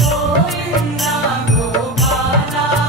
गोविंदा गोपाला।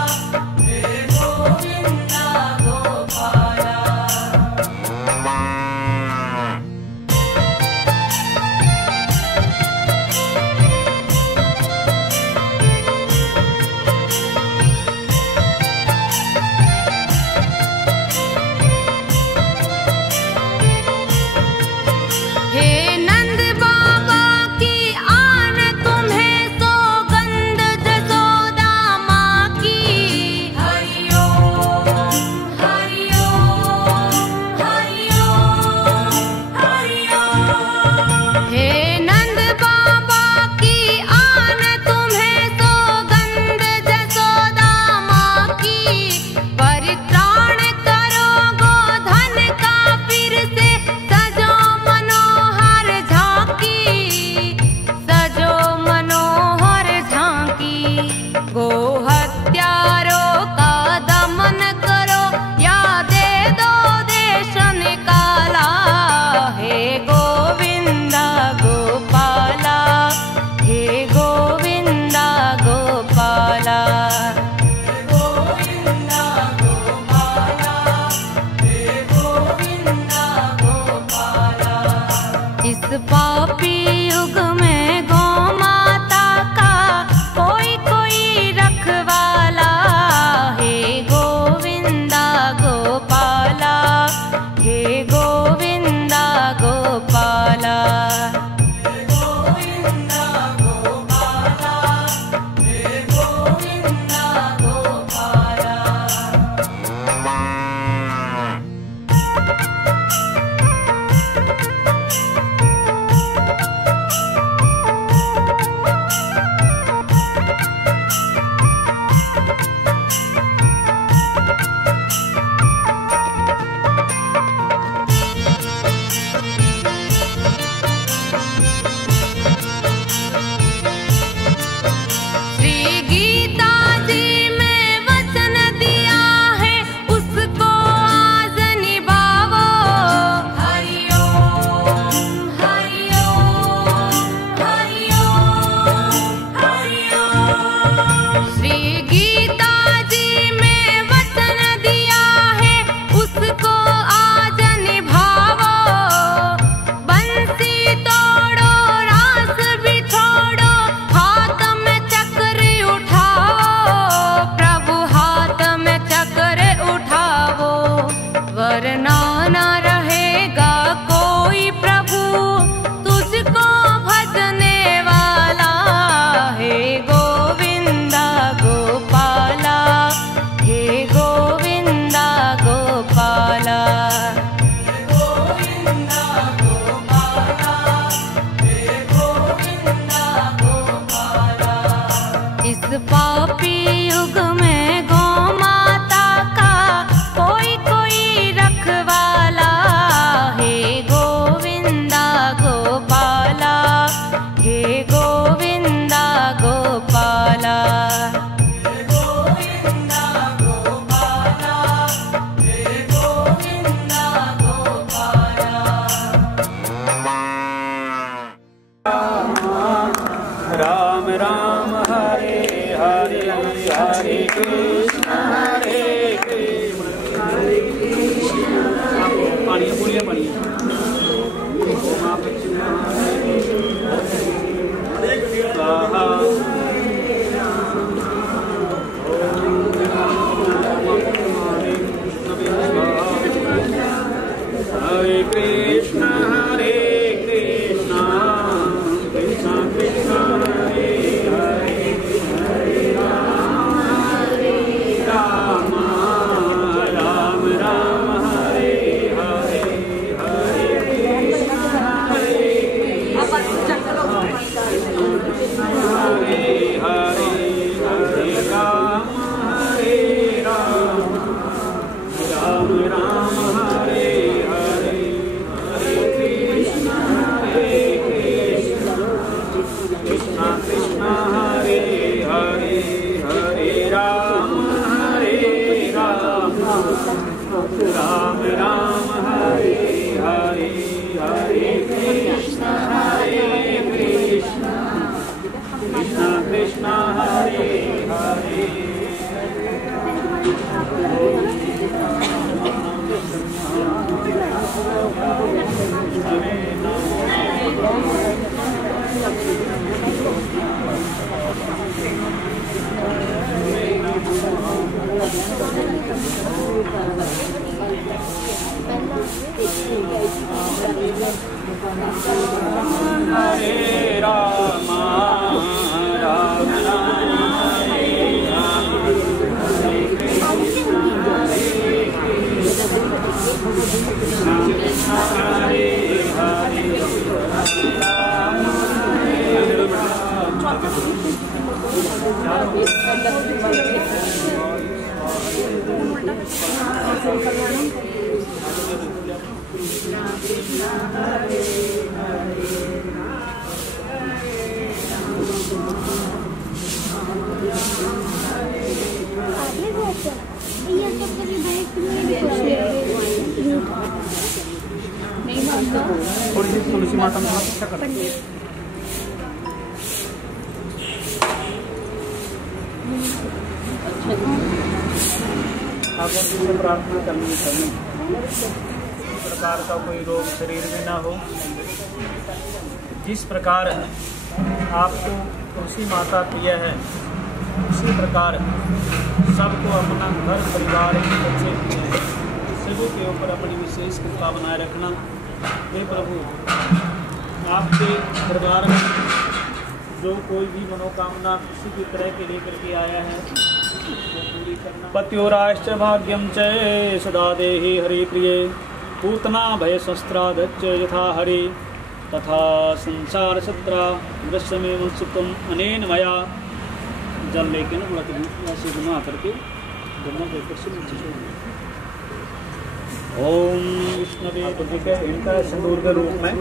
पापी युग में गौ माता का कोई कोई रखवाला। हे गोविंदा गोपाला, हे गोविंदा गोपाला। राम राम हरे हरे, हरे कृष्ण हरे कृष्ण, हरे कृष्ण। पानी बोलिए, पानी। हरे कृष्ण हरे कृष्ण, कृष्ण कृष्ण हरे हरे, हरे राम हरे राम, राम राम हरे हरे, हरे कृष्ण हरे हरे, हरे राम हरे राम, राम राम हरे हरे, हरे कृष्ण कृष्ण कृष्ण हरे हरे, हरे राम राम राम हरे हरे, हरे कृष्ण कृष्ण कृष्ण हरे हरे। हरे राम राम राम हरे राम, हरे कृष्ण हरे हरे, राम हरे थोड़ी सी तुलसी माता में अच्छा कर अगर तुमसे प्रार्थना करनी चाहिए इस प्रकार का कोई रोग शरीर में ना हो। जिस प्रकार आपको तुलसी माता प्रिय है, उसी प्रकार सबको अपना घर परिवार बच्चे सभी के ऊपर अपनी विशेष कृपा बनाए रखना। हे प्रभु, आपके दरबार में जो कोई भी मनोकामना किसी भी तरह के लेकर के आया है वो पूरी करना। पत्योराश्च भाग्यम च सदा देहि हरि प्रिये, पूतना भय शस्त्रादच यथा हरि, तथा संसार सत्रा दृश्य में मुत्सुकम अनेन मया। जल लेके ना थोड़ा ऐसे घुमा करके जन्म देकर से नीचे छोड़। ओम विष्णवे तुझे इनका सिंदूर के रूप में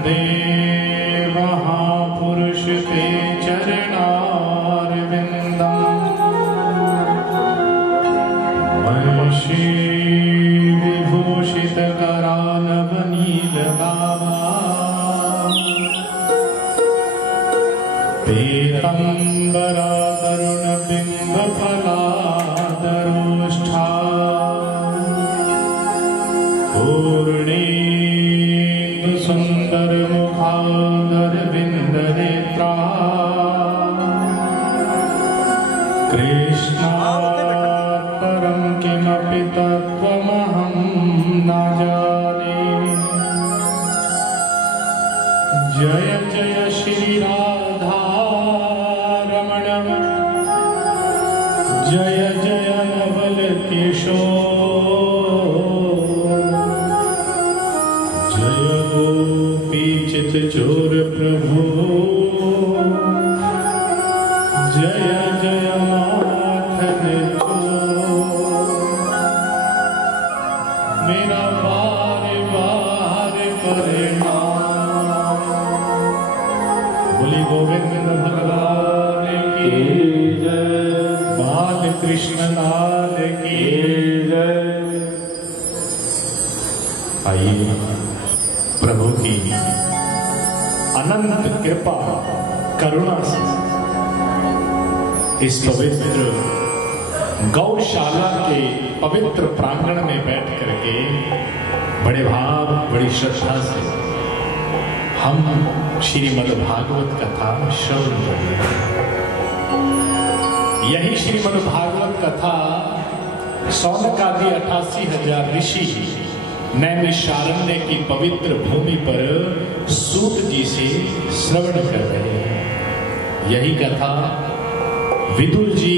वंदे महापुरुष ते चरणारविंदम वंशी विभूषित करानवनीलगामा पीतांबरा तरुण बिंब फलादरोष्ठा पूर्णेन्दु सुंदर मुखादर बिंद नेत्रा कृष्णात् परं किमपि तत्त्वमहं न जाने। जय जय श्री राधा रमण जय जय नवल किशोर जय गोपी चित चोर प्रभु जय जय माखन चोर। मेरा बार बार परिणाम। बोली गोविंद भगवान की जय। बाल कृष्ण लाल की जय। आइए प्रभु की अनंत कृपा करुणा से इस पवित्र गौशाला के पवित्र प्रांगण में बैठ करके बड़े भाव बड़ी श्रद्धा से हम श्रीमद् भागवत कथा श्रवण कर रहे हैं। यही श्रीमद् भागवत कथा सौनक आदि 88,000 ऋषि नैमिषारण्य की पवित्र भूमि पर सूत जी से श्रवण कर रहे हैं। यही कथा विदुर जी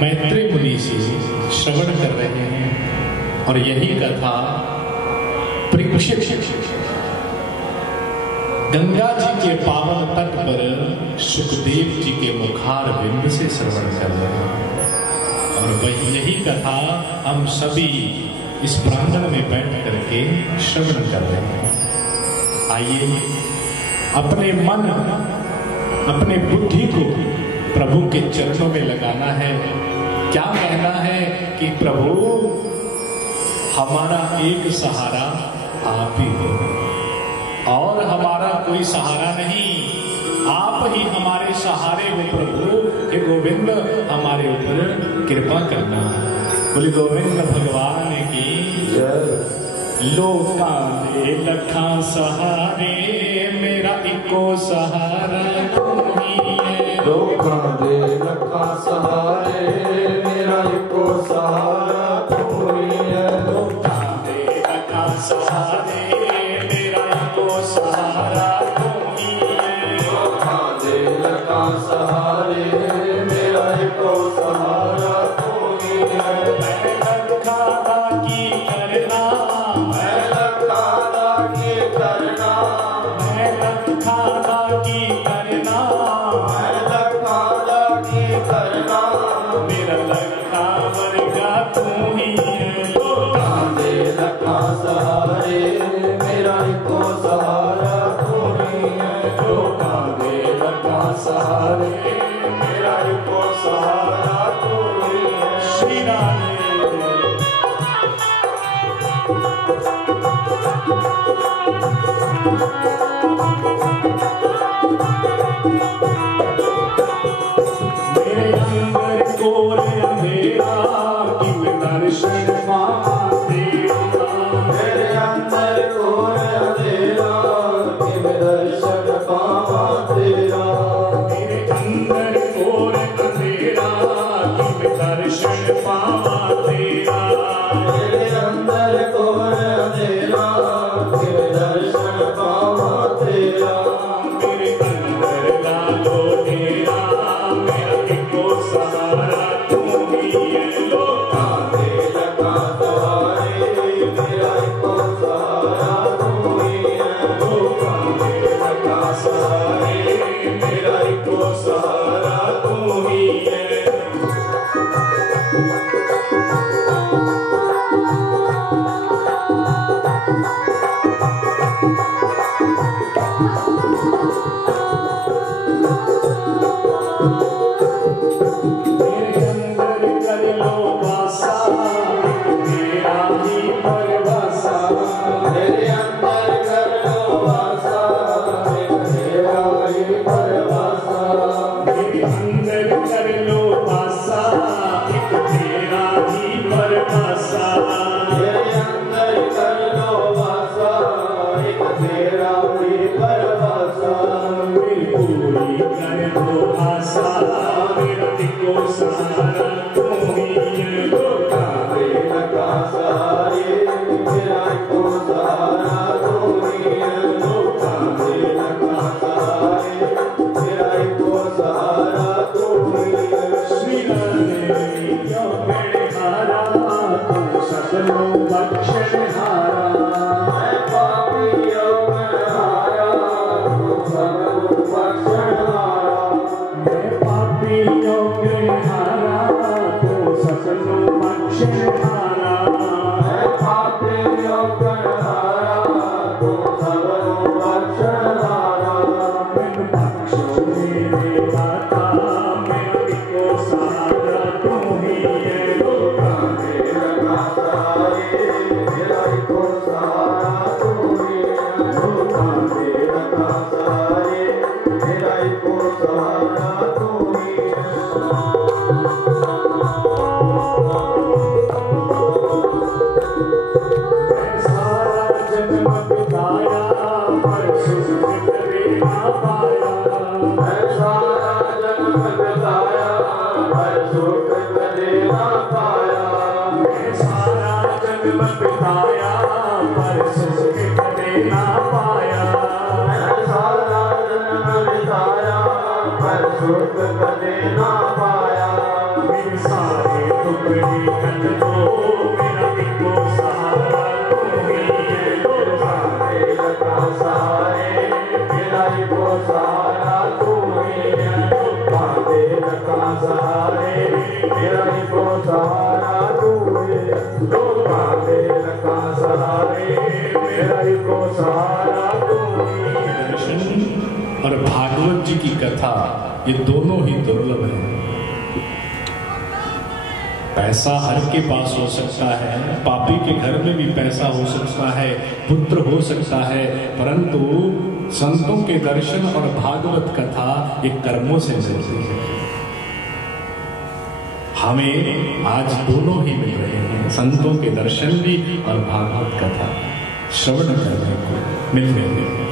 मैत्रेय मुनि से श्रवण कर रहे हैं और यही कथा परीक्षित गंगा जी के पावन तट पर सुखदेव जी के मुखार बिंद से श्रवण कर रहे हैं और वही यही कथा हम सभी इस प्रांगण में बैठ करके श्रवण कर रहे हैं। आइए अपने मन अपने बुद्धि को प्रभु के चरणों में लगाना है। क्या कहना है कि प्रभु हमारा एक सहारा आप ही हो और हमारा कोई सहारा नहीं, आप ही हमारे सहारे हो प्रभु। हे गोविंद हमारे ऊपर कृपा करना। बोली गोविंद भगवान की जय। लोका दे लखा सहारे मेरा इको सहारा तुम ही है। लोका दे लखा सहारे मेरा इको सहारा तुम ही है। लोका दे लखा सहारे मेरा इको सहारा तुम ही है। लोका दे लखा सहारे मेरा इको सहारा तुम ही है। मैं लखादा की करना मैं लखादा की करना मैं लखादा की करना मैं लखादा की करना मेरा लखा वर्गा तू ही है। लोका दे लखा सहारे सुख कदे ना पाया, सारा जन्म बिताया पर सुख कदे ना पाया। मेरे सारे टुकड़े कट दो, मेरा इको सहारा तू ही है। मेरे सारे लखा सहारे मेरा इको सहारा तू ही है। सारे लखा सहारे मेरा इको सहारा तू ही है। सारे लखा सहारे मेरा इको सहारा तू ही है। दर्शन और भागवत जी की कथा ये दोनों ही दुर्लभ है। पैसा हर के पास हो सकता है, पापी के घर में भी पैसा हो सकता है, पुत्र हो सकता है, परंतु संतों के दर्शन और भागवत कथा ये कर्मों से मिलती है। हमें आज दोनों ही मिल रहे हैं, संतों के दर्शन भी और भागवत कथा श्रवण करने को मिल रहे हैं।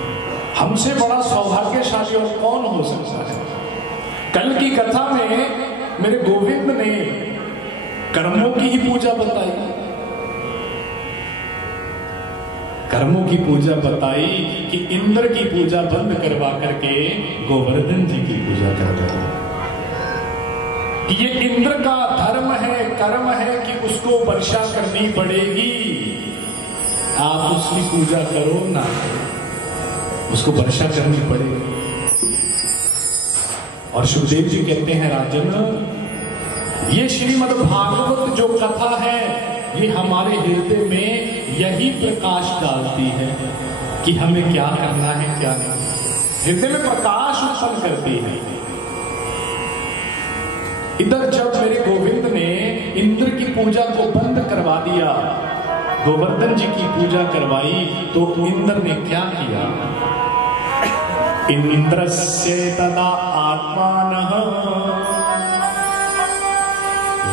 हमसे बड़ा सौभाग्यशाली और कौन हो सकता है। कल की कथा में मेरे गोविंद ने कर्मों की ही पूजा बताई, कर्मों की पूजा बताई कि इंद्र की पूजा बंद करवा करके गोवर्धन जी की पूजा कर रहे हैं। ये इंद्र का धर्म है, कर्म है कि उसको वर्षा करनी पड़ेगी। आप उसकी पूजा करो ना, उसको वर्षा करनी पड़ेगी। और सुखदेव जी कहते हैं राजन, ये श्रीमद् भागवत जो कथा है ये हमारे हृदय में यही प्रकाश डालती है कि हमें क्या करना है क्या नहीं। हृदय में प्रकाश उत्पन्न करती है। इधर जब मेरे गोविंद ने इंद्र की पूजा को बंद करवा दिया, गोवर्धन जी की पूजा करवाई, तो इंद्र ने क्या किया? इंद्रस्य तदा आत्मानः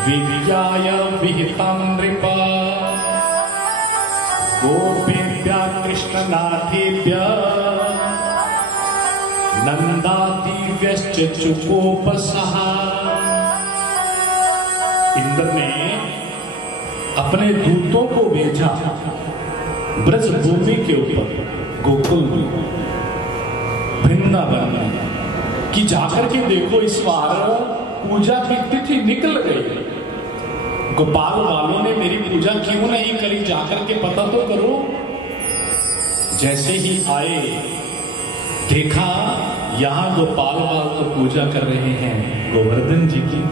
विद्याय विहितं नृप गोपेभ्यः कृष्णनाथेभ्यः नंदादिव्यश्च चुकोपसः। इंद्र ने अपने दूतों को भेजा ब्रज भूमि के ऊपर, गोकुल वृंदावन कि जाकर के देखो इस बार पूजा की तिथि निकल गई, गोपाल वालों ने मेरी पूजा क्यों नहीं करी, जाकर के पता तो करो। जैसे ही आए देखा यहां गोपाल वाल तो पूजा कर रहे हैं गोवर्धन जी की।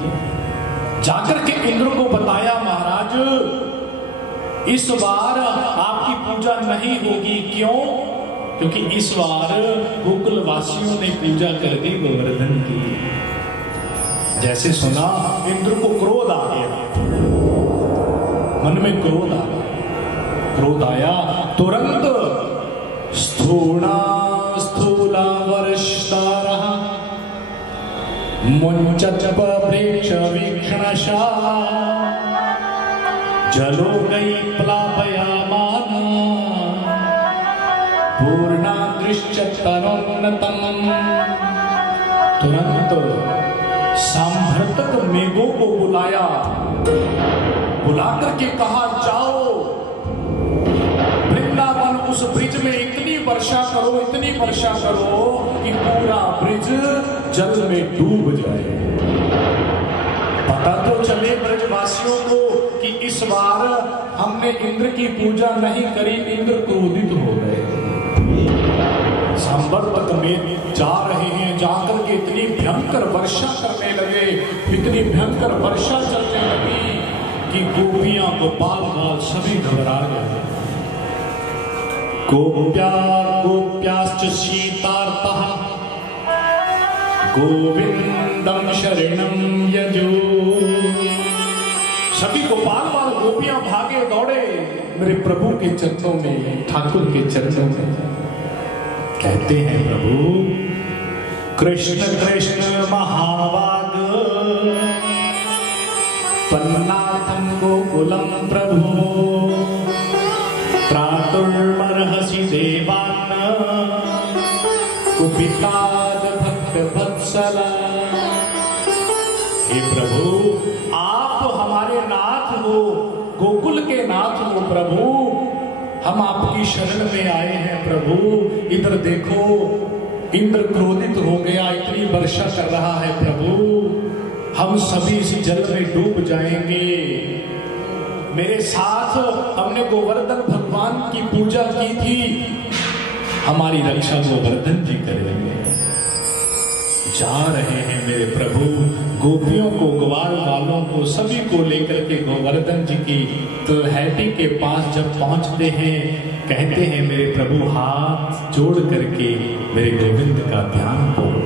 जाकर के इंद्र को बताया, महाराज इस बार आपकी पूजा नहीं होगी। क्यों? क्योंकि इस बार गोकुल वासियों ने पूजा कर दी गोवर्धन की। जैसे सुना इंद्र को क्रोध आ गया, मन में क्रोध आ गया। क्रोध आया तुरंत स्थूणा स्थूला वर्षारः मुंचप प्रेक्ष वीक्षणशा जलो गई प्लापयामान पूर्णाकृष्य तनोन्नतम। तुरंत सांभर्तक मेघों को बुलाया, बुलाकर के कहा जाओ वृंदावन उस ब्रिज में इतनी वर्षा करो, इतनी वर्षा करो कि पूरा ब्रिज जल में डूब जाए। पता तो चले ब्रजवासियों को कि इस बार हमने इंद्र की पूजा नहीं करी, इंद्र क्रोधित हो गए। सांबर्तक में जा रहे हैं, जाकर के इतनी भयंकर वर्षा करने लगे, इतनी भयंकर वर्षा चलने लगी कि गोपियां गोपाल बाल सभी घबरा गए। गोप्या गोप्याश्च शीतार्तः गोविंदम शरणं यजो। सभी गोपाल बाल गोपियां भागे दौड़े मेरे प्रभु के चरणों में, ठाकुर के चरणों में। कहते हैं प्रभु कृष्ण कृष्ण महावाग त्वन्नाथं गोकुलं प्रभु त्रातुर्मर्हसि देवान् कुपिताद भक्त वत्सल। हे प्रभु आप हमारे नाथ हो, गोकुल के नाथ हो प्रभु, हम आपकी शरण में आए हैं प्रभु। इधर देखो, इंद्र क्रोधित हो गया, इतनी वर्षा कर रहा है प्रभु, हम सभी इस जल में डूब जाएंगे। मेरे साथ हमने गोवर्धन भगवान की पूजा की थी, हमारी रक्षा गोवर्धन जी करेंगे। जा रहे हैं मेरे प्रभु, गोपियों को, ग्वाल वालों को, सभी को लेकर के गोवर्धन जी की तलहटी के पास जब पहुंचते हैं, कहते हैं मेरे प्रभु हाथ जोड़ करके मेरे गोविंद का ध्यान करो,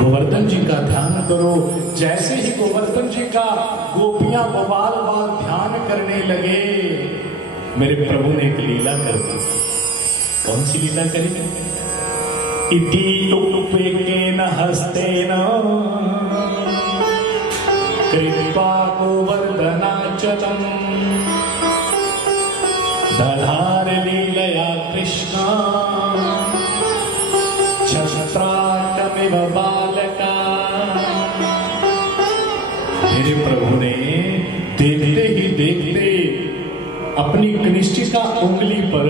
गोवर्धन जी का ध्यान करो। जैसे ही गोवर्धन जी का गोपियां ग्वाल वाल ध्यान करने लगे, मेरे प्रभु ने एक लीला कर दी। कौन सी लीला करी? इति उपेकेन हस्तेन कृपा गोवर्धनाचलम् दधार लीलया कृष्ण छत्राकमिव बालका। मेरे प्रभु ने देखते ही देखते अपनी कनिष्ठिका उंगली पर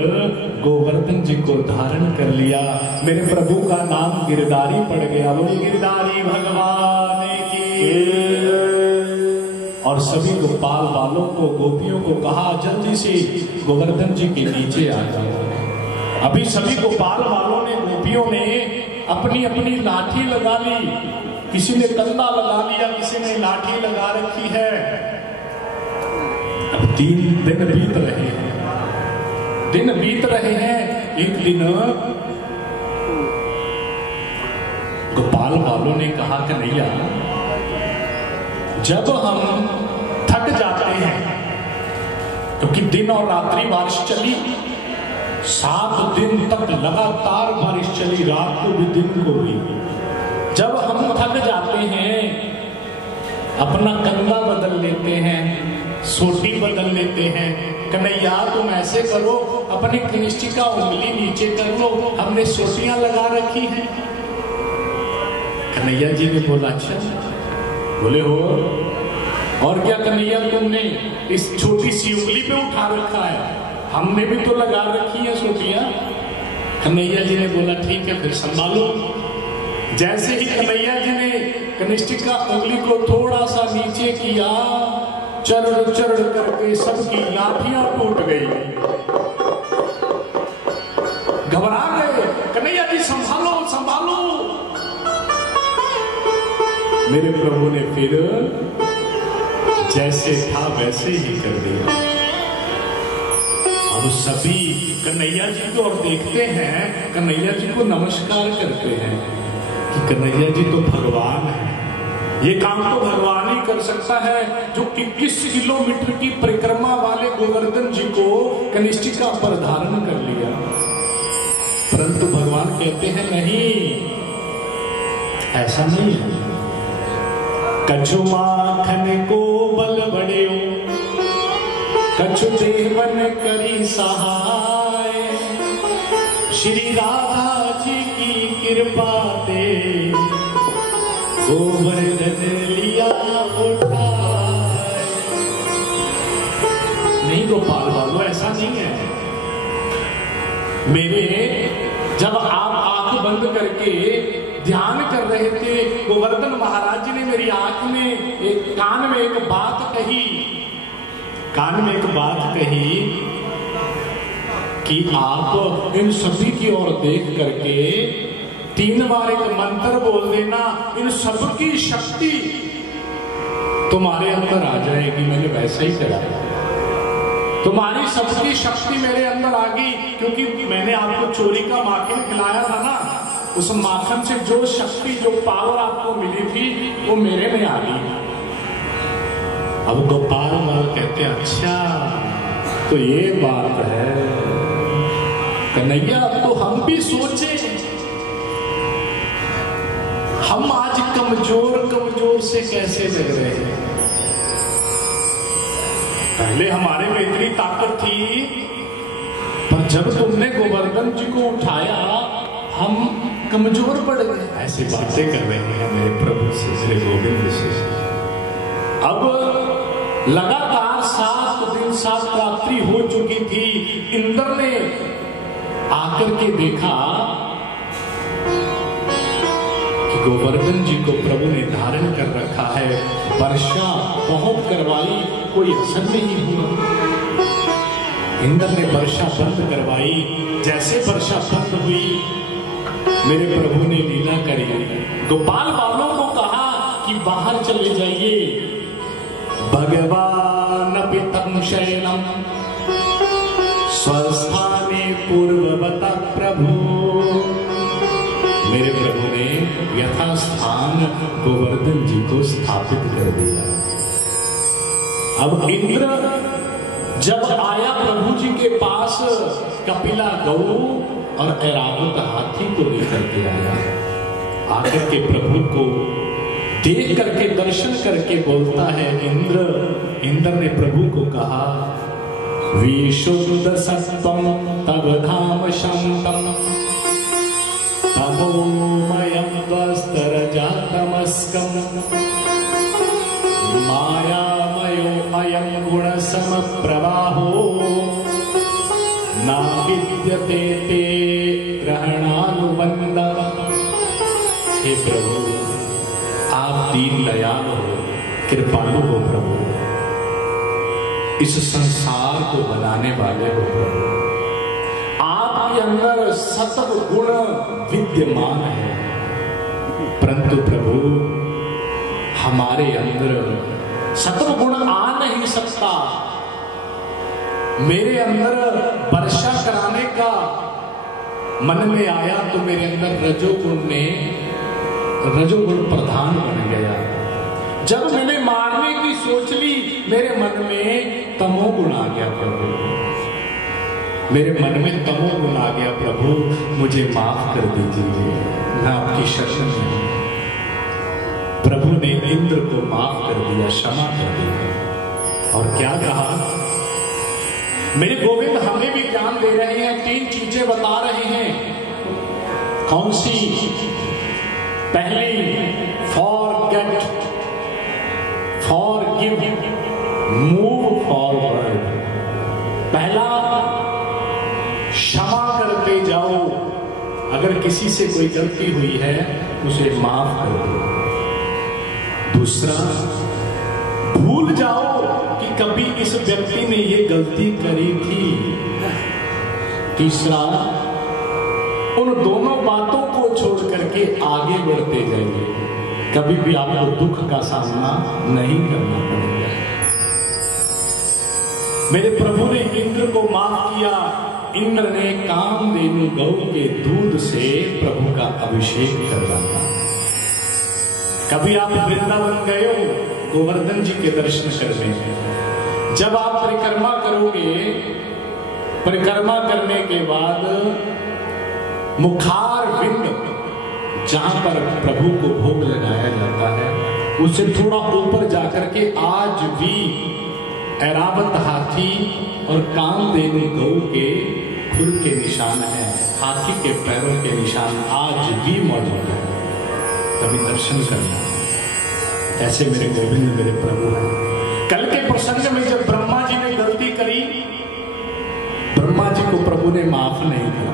गोवर्धन जी को धारण कर लिया। मेरे प्रभु का नाम गिरधारी पड़ गया। बोले गिरधारी भगवान की। और सभी गोपाल बालों को, गोपियों को कहा जल्दी से गोवर्धन जी के नीचे आ जाओ। अभी सभी गोपाल बालों ने, गोपियों ने अपनी अपनी लाठी लगा ली, किसी ने कंधा लगा लिया, किसी ने लाठी लगा रखी है। अब 3 दिन बीत रहे हैं, दिन बीत रहे हैं। एक दिन गोपाल वालों ने कहा कि नैया, जब हम थक जाते हैं, क्योंकि दिन और रात्रि बारिश चली, 7 दिन तक लगातार बारिश चली, रात को भी दिन को भी। जब हम थक जाते हैं, अपना कंधा बदल लेते हैं, सोटी बदल लेते हैं। कन्हैया तुम ऐसे करो, अपनी कनिष्ठिका उंगली नीचे कर लो, हमने सोटियां लगा रखी हैं। कन्हैया जी ने बोला अच्छा। बोले हो और क्या कन्हैया, तुमने इस छोटी सी उंगली पे उठा रखा है, हमने भी तो लगा रखी है सोटियां। कन्हैया जी ने बोला ठीक है फिर संभालो। जैसे ही कन्हैया जी ने कनिष्ठिका उंगली को थोड़ा सा नीचे किया, चरण चरण करके सबकी लाठियां टूट गई। घबरा गए, कन्हैया जी संभालो संभालो। मेरे प्रभु ने फिर जैसे था वैसे ही कर दिया। और सभी कन्हैया जी को और देखते हैं, कन्हैया जी को नमस्कार करते हैं कि कन्हैया जी तो भगवान है, ये काम तो भगवान ही कर सकता है जो 21 किलोमीटर की परिक्रमा वाले गोवर्धन जी को कनिष्ठिका पर धारण कर लिया। परंतु भगवान कहते हैं नहीं, ऐसा नहीं है। कछु माखन को बल बड़े, कछु देवन करी सहाय, श्री राधा जी की कृपा दे गोवर्धन लिया उठाए। नहीं गोपाल बालो, ऐसा नहीं है। मेरे जब आप आंख बंद करके ध्यान कर रहे थे, गोवर्धन महाराज जी ने मेरी आंख में कान में एक बात कही, कान में एक बात कही कि आप इन सभी की ओर देख करके 3 बार एक मंत्र बोल देना, इन सबकी शक्ति तुम्हारे अंदर आ जाएगी। मैंने वैसे ही करा, तुम्हारी सबकी शक्ति मेरे अंदर आ गई, क्योंकि मैंने आपको चोरी का माखन खिलाया था ना, उस माखन से जो शक्ति, जो पावर आपको मिली थी, वो मेरे में आ गई। अब गोपाल माल कहते अच्छा तो ये बात है कन्हैया, तो हम भी सोचे, हम आज कमजोर कमजोर से कैसे जग रहे हैं। पहले हमारे में इतनी ताकत थी, पर जब तुमने गोवर्धन जी को उठाया हम कमजोर पड़ गए। ऐसी बातें कर रहे हैं मेरे प्रभु से, श्री गोविंद से। अब लगातार 7 दिन 7 रात्रि रात्रि हो चुकी थी। इंद्र ने आकर के देखा कि गोवर्धन जी को प्रभु ने धारण कर रखा है। वर्षा बहुत करवाई, कोई असर नहीं हुआ। इंद्र ने वर्षा बंद करवाई। जैसे वर्षा बंद हुई, मेरे प्रभु ने लीला करी। गोपाल बालों को कहा कि बाहर चले जाइए। भगवान पितम शयनम स्वस्थाने पूर्ववत प्रभु। मेरे प्रभु ने यथास्थान गोवर्धन जी को स्थापित कर दिया। अब इंद्र जब आया प्रभु जी के पास, कपिला गौ और ऐरावत हाथी को लेकर के आया। आकर के प्रभु को देख करके दर्शन करके बोलता है इंद्र ने प्रभु को कहा, विशुद्ध सत्वम तव धाम शांतम तपोमयं वस्त्र जातमस्कम मायामयो अयं गुण समप्रवाहो ना विद्यते ते ग्रहणानुबंधः। हे प्रभु, आप दीन दयाल हो, कृपालु हो प्रभु, इस संसार को बनाने वाले हो प्रभु। आपके अंदर सत्व गुण विद्यमान है, परंतु प्रभु हमारे अंदर सत्व गुण आ नहीं सकता। मेरे अंदर वर्षा कराने का मन में आया तो मेरे अंदर रजोगुण प्रधान बन गया। जब मैंने मारने की सोच ली, मेरे मन में तमोगुण आ गया प्रभु। मेरे मन में तमोगुण आ गया प्रभु, मुझे माफ कर दीजिए, मैं आपकी शरण में हूं। प्रभु ने इंद्र को माफ कर दिया, क्षमा कर दिया। और क्या कहा? मेरे गोविंद हमें भी ज्ञान दे रहे हैं, 3 चीजें बता रहे हैं। कौन सी? पहली, फॉरगेट, फॉरगिव, मूव फॉरवर्ड। पहला, क्षमा करते जाओ। अगर किसी से कोई गलती हुई है उसे माफ कर दो। दूसरा, भूल जाओ कि कभी इस व्यक्ति ने ये गलती करी थी। तीसरा, उन दोनों बातों को छोड़ करके आगे बढ़ते जाइए, कभी भी आपको दुख का सामना नहीं करना पड़ेगा। मेरे प्रभु ने इंद्र को माफ किया। इंद्र ने कामधेनु गौ के दूध से प्रभु का अभिषेक कर डाला। कभी आप वृंदावन गए हो गोवर्धन जी के दर्शन करने, जब आप परिक्रमा करोगे, परिक्रमा करने के बाद मुखार विंद, जहां पर प्रभु को भोग लगाया जाता है, उससे थोड़ा ऊपर जाकर के आज भी ऐरावत हाथी और कामधेनु गौ के खुर के निशान हैं, हाथी के पैरों के निशान आज भी मौजूद हैं। कभी दर्शन करना। ऐसे मेरे गोविंद मेरे प्रभु हैं। कल के प्रसंग में जब ब्रह्मा जी ने गलती करी, ब्रह्मा जी को प्रभु ने माफ नहीं किया,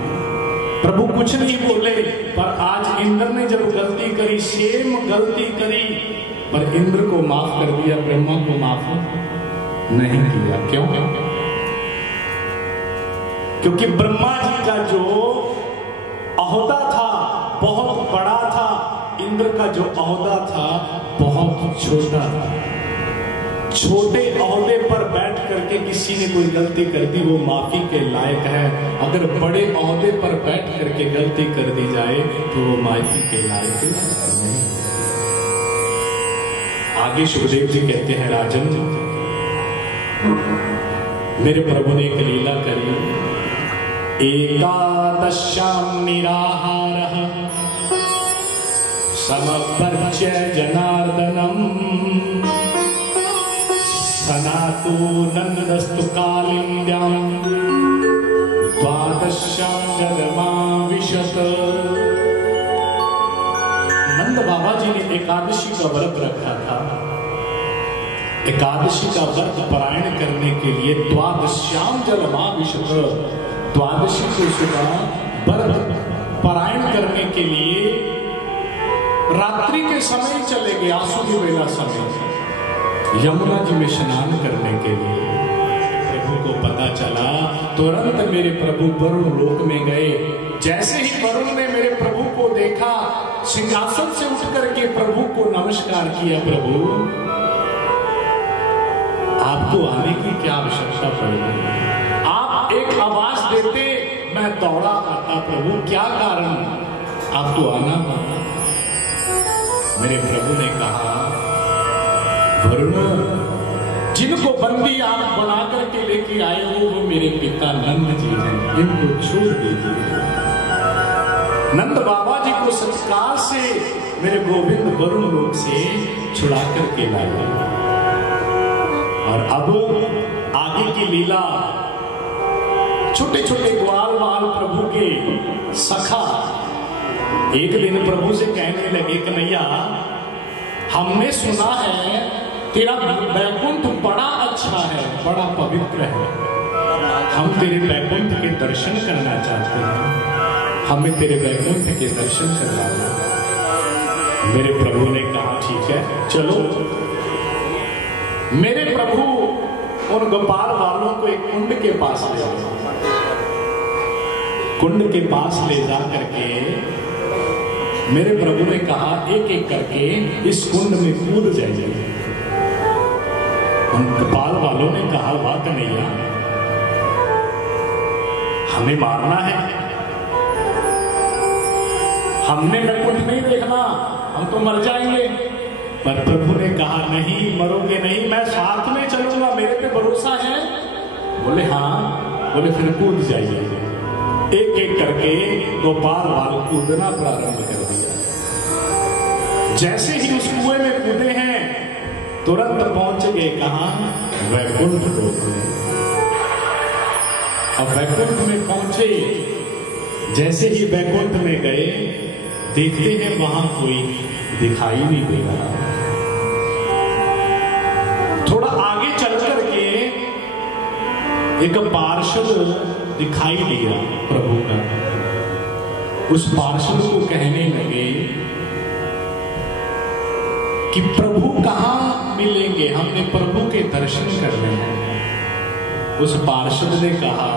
प्रभु कुछ नहीं बोले। पर आज इंद्र ने जब गलती करी, सेम गलती करी, पर इंद्र को माफ कर दिया, ब्रह्मा को माफ नहीं किया। क्यों? क्योंकि ब्रह्मा जी का जो ओहदा था बहुत बड़ा था, इंद्र का जो ओहदा था बहुत छोटा था। छोटे ओहदे पर बैठ करके किसी ने कोई गलती कर दी, वो माफी के लायक है। अगर बड़े ओहदे पर बैठ करके गलती कर दी जाए तो वो माफी के लायक नहीं। आगे सुखदेव जी कहते हैं, राजन मेरे प्रभु ने एक लीला करी। एकादश्याम निराहारः समपर्च्य जनार्दनम सनातु नंदस्तु कालिंद्याम द्वादश्याम जलमाविशत। नंद बाबा जी ने एकादशी का व्रत रखा था। एकादशी का व्रत पारायण करने के लिए द्वादश्याम जलमाभिषेक, द्वादशी को सुबह व्रत पारायण करने के लिए रात्रि के समय चले गए, आसुदी वेला समय यमुना जी में स्नान करने के लिए। प्रभु को पता चला, तुरंत मेरे प्रभु वरुण लोक में गए। जैसे ही वरुण ने मेरे प्रभु को देखा, सिंहासन से उठ करके प्रभु को नमस्कार किया, प्रभु आपको आने की क्या आवश्यकता पड़ेगी, आप एक आवाज देते मैं दौड़ा आता, प्रभु क्या कारण, आपको आना पड़ा। मेरे प्रभु ने कहा, वरुण जिनको बंदी आप बना करके लेके आए हो वो मेरे पिता नंद जी हैं, इनको छोड़ दीजिए। नंद बाबा जी को संस्कार से मेरे गोविंद वरुण लोक से छुड़ा करके लाए। और अब आगे की लीला, छोटे छोटे ग्वाल वाल प्रभु के सखा एक दिन प्रभु से कहने लगे, कन्हैया हमने सुना है तेरा वैकुंठ बड़ा अच्छा है, बड़ा पवित्र है, हम तेरे वैकुंठ के दर्शन करना चाहते हैं, हमें तेरे वैकुंठ के दर्शन करवा दो। मेरे प्रभु ने कहा ठीक है चलो। मेरे प्रभु उन गोपाल वालों को एक कुंड के पास ले गए। कुंड के पास ले जा करके मेरे प्रभु ने कहा, एक एक करके इस कुंड में कूद जाइए। उन गोपाल वालों ने कहा, वाह कन्हैया हमें मारना है, हमने वैकुंठ नहीं देखना, हम तो मर जाएंगे। पर प्रभु ने कहा, नहीं मरोगे नहीं, मैं साथ में चलूंगा, मेरे पे भरोसा है। बोले हाँ, बोले फिर कूद जाइए। एक एक करके गोपाल वाल कूदना प्रारंभ कर दिया। जैसे ही उस कुएं में कूदे हैं तुरंत पहुंच गए कहां, वैकुंठ लोक में। अब वैकुंठ में पहुंचे, जैसे ही वैकुंठ में गए देखते हैं वहां कोई दिखाई नहीं दे रहा। थोड़ा आगे चल करके एक पार्षद दिखाई दिया प्रभु का। उस पार्षद को कहने लगे कि प्रभु कहां मिलेंगे, हमने प्रभु के दर्शन करने हैं। उस पार्षद ने कहा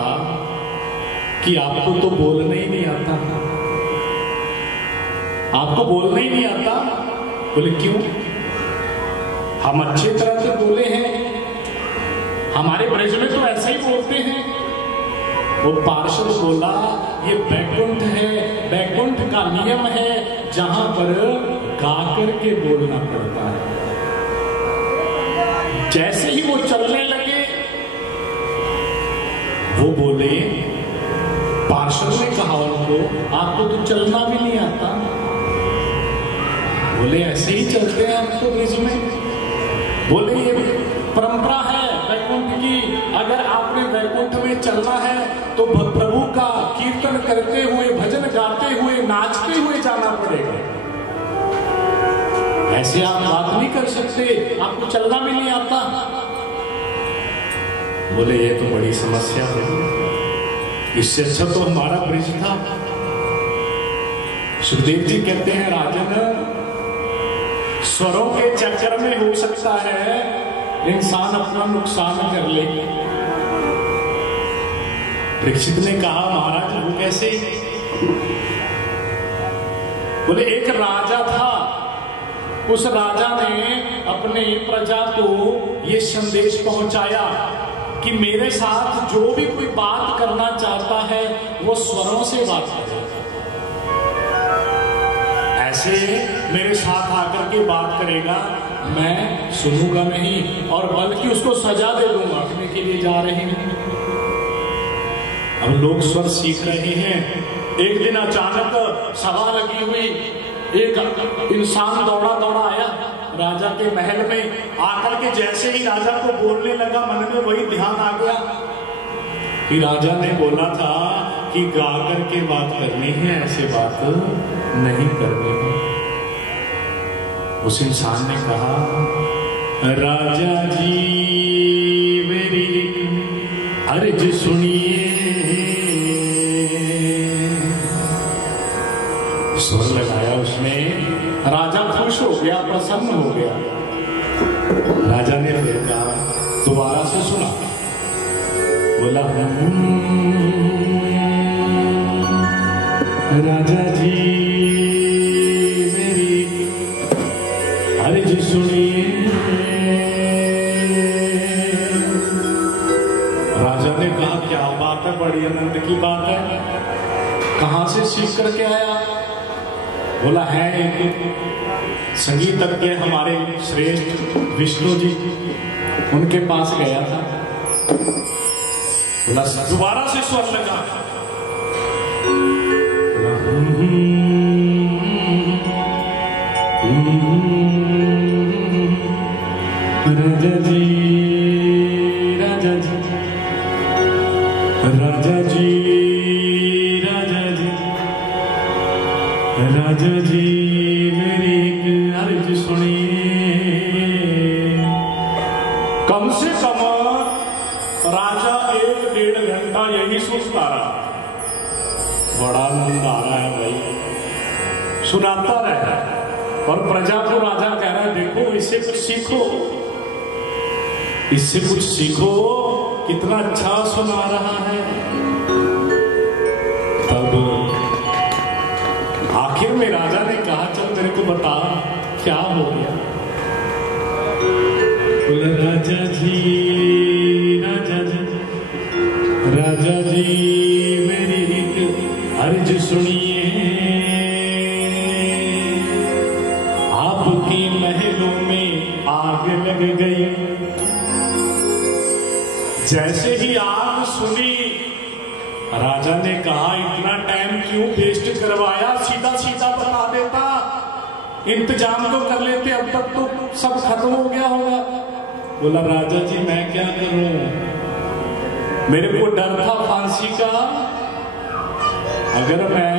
कि आपको तो बोलना ही नहीं आता, आपको बोलना ही नहीं आता। बोले क्यों, हम अच्छी तरह से बोले हैं, हमारे ब्रज में तो ऐसे ही बोलते हैं। वो पार्षद बोला, ये वैकुंठ है, वैकुंठ का नियम है जहां पर गा करके बोलना पड़ता है। जैसे ही वो चलने लगे वो बोले, पार्षद ने कहा उनको, आपको तो चलना भी नहीं आता। बोले ऐसे ही चलते हैं हम तो ब्रिज में। बोले ये परंपरा है वैकुंठ की, अगर आपने वैकुंठ में चलना है तो प्रभु का कीर्तन करते हुए, भजन गाते हुए, नाचते हुए जाना पड़ेगा। ऐसे आप बात नहीं कर सकते, आपको चलना भी नहीं आता। बोले ये तो बड़ी समस्या है, इससे अच्छा तो हमारा ब्रिज था। सुखदेव जी कहते हैं, राजन स्वरों के चक्कर में हो सकता है इंसान अपना नुकसान कर ले। परीक्षित ने कहा, महाराज वो कैसे? बोले एक राजा था, उस राजा ने अपने प्रजा को ये संदेश पहुंचाया कि मेरे साथ जो भी कोई बात करना चाहता है वो स्वरों से बात करे, ऐसे मेरे साथ आकर के बात करेगा, मैं सुनूंगा नहीं और बल्कि उसको सजा दे दूंगा। अपने के लिए जा रहे हैं, अब लोग स्वर सीख रहे हैं। एक दिन अचानक सभा लगी हुई, एक इंसान दौड़ा दौड़ा आया राजा के महल में। आकर के जैसे ही राजा को बोलने लगा, मन में वही ध्यान आ गया कि राजा ने बोला था कि गा करके बात करनी है, ऐसे बात नहीं करनी है। उस इंसान ने कहा, राजा जी मेरी अर्ज सुनिए। स्वर लगाया उसने, राजा खुश हो गया, प्रसन्न हो गया। राजा ने फिर कहा, दोबारा से सुना। बोला, राजा जी मेरी अर्ज सुनिए। राजा ने कहा, क्या बात है, बड़ी आनंद की बात है, कहां से सीख करके आया? बोला, है एक संगीतज्ञ हमारे श्रेष्ठ विष्णु जी, उनके पास गया था। बोला, दोबारा से स्वर लगा। राजा जी, राजा जी, राजा जी, राजा जी, राजा जी मेरी एक अर्ज सुनिए। कम से कम राजा 1-1.5 घंटा यही सोचता रहा। बड़ा आनंद आ रहा है भाई, सुनाता रहा। और प्रजा को राजा कह रहा है, देखो इससे कुछ सीखो, इससे कुछ सीखो, कितना अच्छा सुना रहा है। तब आखिर में राजा ने कहा, चल मेरे को बता क्या हो गया। बोले, राजा जी, राजा जी, राजा जी मेरी एक अर्ज सुनिए। आपके महलों में आग लग गई। जैसे ही आग सुनी, राजा ने कहा, इतना टाइम क्यों वेस्ट करवाया, सीधा सीधा बता देता, इंतजाम तो कर लेते, अब तक तो सब खत्म हो गया होगा। बोला, राजा जी मैं क्या करूं, मेरे को डर था फांसी का। अगर मैं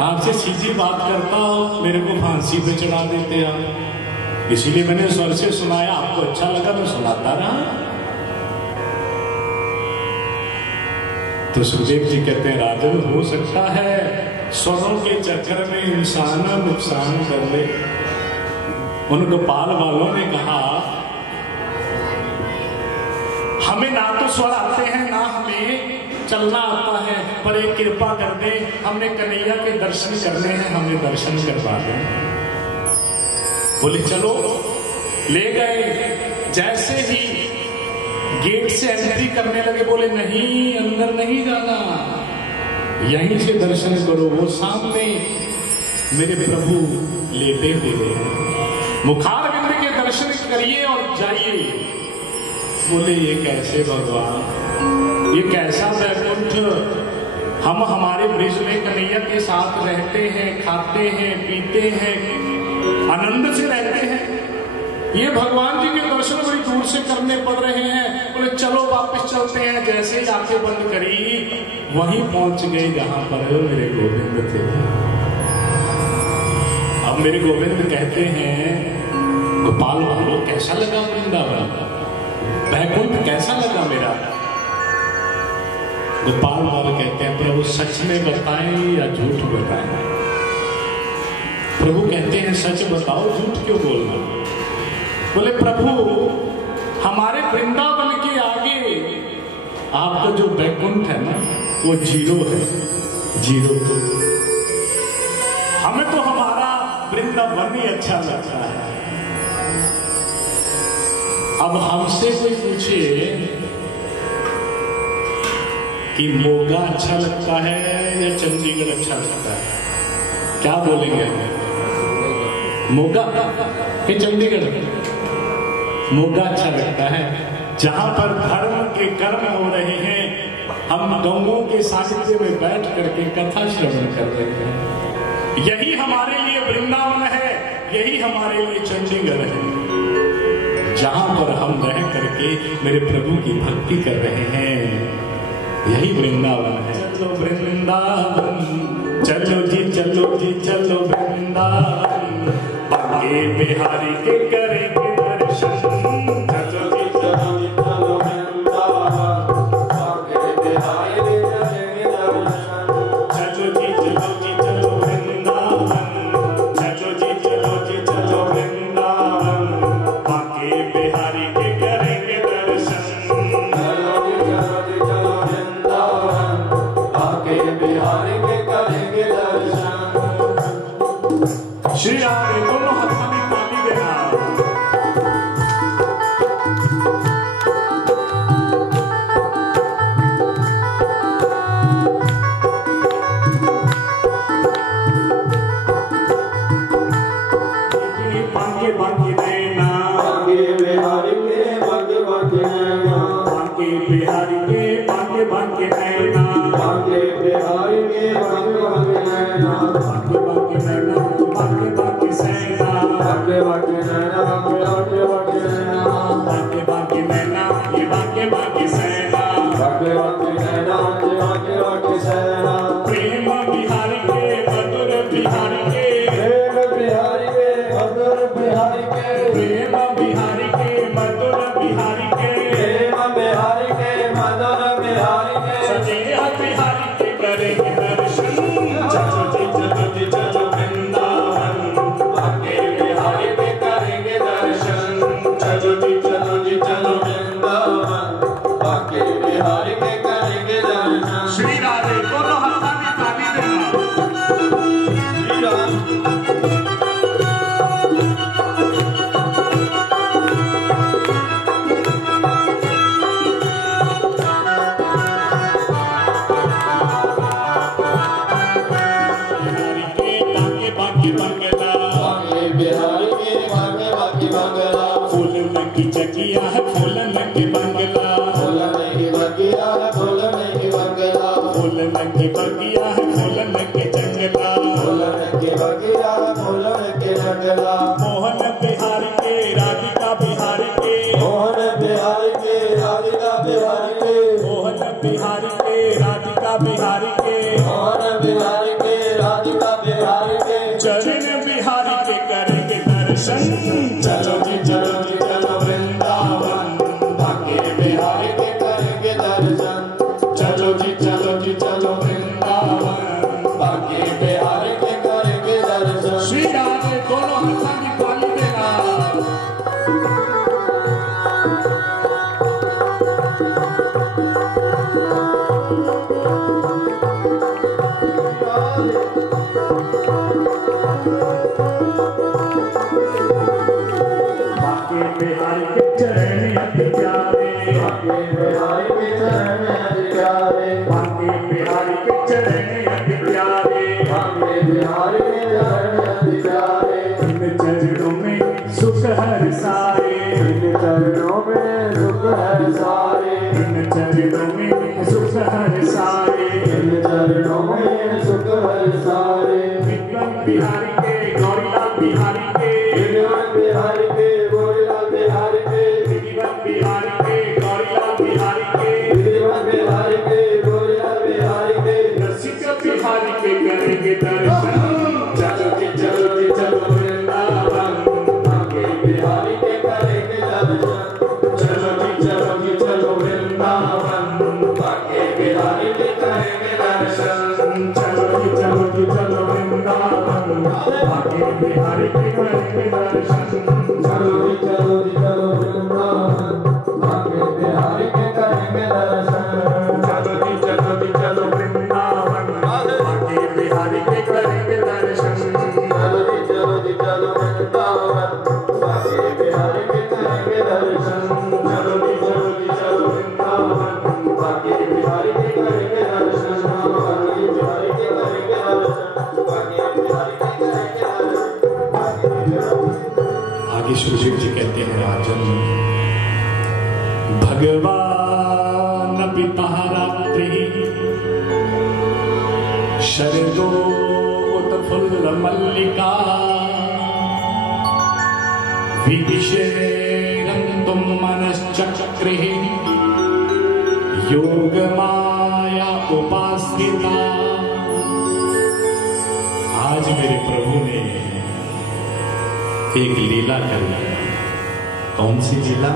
आपसे सीधी बात करता हूं, मेरे को फांसी पे चढ़ा देते आप, इसीलिए मैंने स्वर से सुनाया, आपको अच्छा लगा मैं सुनाता रहा। तो सुखदेव जी कहते हैं, राजन हो सकता है स्वरों के चक्कर में इंसान नुकसान कर ले। उन गोपाल वालों ने कहा, हमें ना तो स्वर आते हैं, ना हमें चलना आता है, पर एक कृपा कर दे, हमने कन्हैया के दर्शन करने हैं, हमें दर्शन करवा दे। बोले चलो, ले गए। जैसे ही गेट से एंट्री करने लगे, बोले नहीं, अंदर नहीं जाना, यहीं से दर्शन करो। वो सामने मेरे प्रभु लेटे हुए, मुखार बिंद के दर्शन करिए और जाइए। बोले, ये कैसे भगवान, ये कैसा वैकुंठ, हम हमारे ब्रिज में कन्हैया के साथ रहते हैं, खाते हैं, पीते हैं, आनंद से रहते हैं, ये भगवान जी के दर्शन बड़ी दूर से करने पड़ रहे हैं। बोले चलो वापस चलते हैं। जैसे ही आंखें बंद करी, वहीं पहुंच गए जहां पर मेरे गोविंद थे। अब मेरे गोविंद कहते हैं, गोपाल वालों कैसा लगा वृंदावन, वैकुंठ कैसा लगा मेरा? गोपाल वाले कहते हैं, प्रभु सच में बताएं या झूठ बताएं? प्रभु कहते हैं, सच बताओ, झूठ क्यों बोलना? बोले, प्रभु हमारे वृंदावन के आगे आपका जो वैकुंठ है ना, वो जीरो है, जीरो। तो हमें तो हमारा वृंदावन ही अच्छा लगता है। अब हमसे कोई पूछे कि मोगा अच्छा लगता है या चंडीगढ़ अच्छा लगता है, क्या बोलेंगे? मोगा कि चंडीगढ़? मोगा अच्छा लगता है, जहां पर धर्म के कर्म हो रहे हैं, हम गौओं के सानिध्य में बैठ करके कथा श्रवण कर रहे हैं। यही हमारे लिए वृंदावन है, यही हमारे लिए चंडीगढ़ है, जहां पर हम रह करके मेरे प्रभु की भक्ति कर रहे हैं। यही वृंदावन है। चलो वृंदावन, चलो जी चलो जी चलो वृंदावन, बांके बिहारी के करेंगे दर्शन। नैना बाके बाके नैना बाके बाके सैना बाके बाके नैना बाके बाके नैना बाके बाके नैना ये बाके बाके सैना बाके बाके नैना ये बाके बाके सैना प्रेम बिहारी के मधुर बिहारी के प्रेम बिहारी के मधुर बिहारी के प्रेम बिहारी के मधुर बिहारी के प्रेम बिहारी के मधुर बिहारी के सजे बिहारी के करेंगे दर्शन चलो जी चलो वृंदावन बाके बिहारी के करेंगे दर्शन चलो जी चलो वृंदावन बाके बिहारी के करेंगे दर्शन श्री राधे दोनों हाथों में ताली देना श्री राम बिहारी के बाके बाके बंगला बाके बिहारी के बाके बाके बंगला फूलन की चकिया है फूलन के बंगला बोलने की बगिया है बोलने की बंगला फूलन के बगिया है फूलन के जंगला बोलने की बगिया है बोलने के बंगला मोहन बिहारी के राधिका बिहारी के मोहन बिहारी के राधिका बिहारी के मोहन बिहारी के राधिका बिहारी के मोहन बिहारी के राधिका बिहारी के चरण बिहारी के करेंगे दर्शन चलो जी चलो वृंदावन बाके बिहारी के करेंगे दर्शन चलो जी चलो वृंदावन बाके बिहारी के करेंगे दर्शन श्री राधे दोनों हाथों में ताली देना बाके बिहारी के चरण अति प्यारे बाके बिहारी के चरण अधिकारे बाके बिहारी के चरण अति प्यारे बाके बिहारी के चरण अधिकारे इन चरणों में सुख हर सारे इन चरणों में सुख है सारे इन चरणों में सुख हर सारे इन चरणों में सुख है सारे विक्रम बिहारी के गौरीलाल बिहारी के विनोद बिहारी के गोरीलाल बिहारी के विक्रम बिहारी के गौरीलाल बिहारी के विनोद बिहारी के गोरीलाल बिहारी के रसिक बिहारी के करेंगे दर्शन चलो वृंदावन बाके बिहारी के करेंगे दर्शन चलो वृंदावन बाके बिहारी के करेंगे दर्शन चलो वृंदावन बाके बिहारी के करेंगे दर्शन चलो वृंदावन बाके बिहारी के करेंगे दर्शन चलो वृंदावन बाके बिहारी के करेंगे दर्शन चलो वृंदावन बाके बिहारी के करेंगे दर्शन चलो वृंदावन बाके बिहारी के करेंगे दर्शन बाके बिहारी के करेंगे दर्शन बाके बिहारी के करेंगे दर्शन आगे सुरजीत जी कहते हैं राजन भगवान पिता रात्रि शरदोत्फुल्ल मल्लिका विदिशेरन्तुं मनश्चक्रे योगमाया उपास्थिता। आज मेरे प्रभु ने एक लीला करी। कौन सी लीला?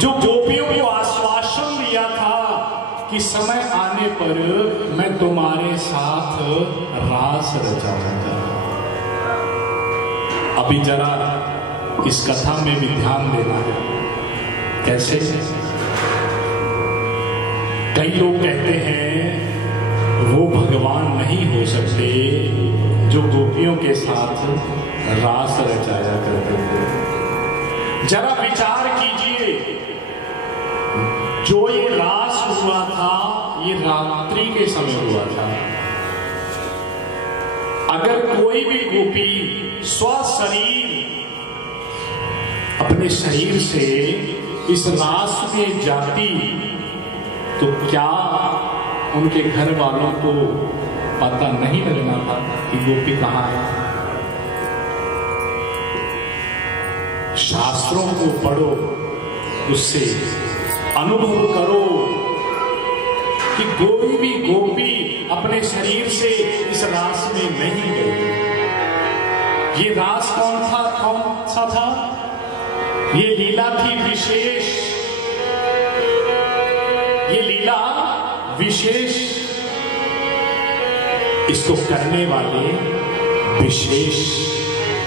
जो गोपियों को आश्वासन दिया था कि समय आने पर मैं तुम्हारे साथ रास रचाऊंगा। अभी जरा इस कथा में भी ध्यान देना है। कैसे? कई लोग कहते हैं वो भगवान नहीं हो सकते जो गोपियों के साथ रास रचाया करते थे। जरा विचार कीजिए, जो ये रास हुआ था ये रात्रि के समय हुआ था। अगर कोई भी गोपी स्वशरीर अपने शरीर से इस रास में जाती तो क्या उनके घर वालों को पता नहीं लगना था कि गोपी कहाँ है। शास्त्रों को पढ़ो, उससे अनुभव करो कि कोई भी गोपी अपने शरीर से इस रास में नहीं गई। ये रास कौन सा था? ये लीला थी विशेष, ये लीला विशेष, इसको करने वाले विशेष,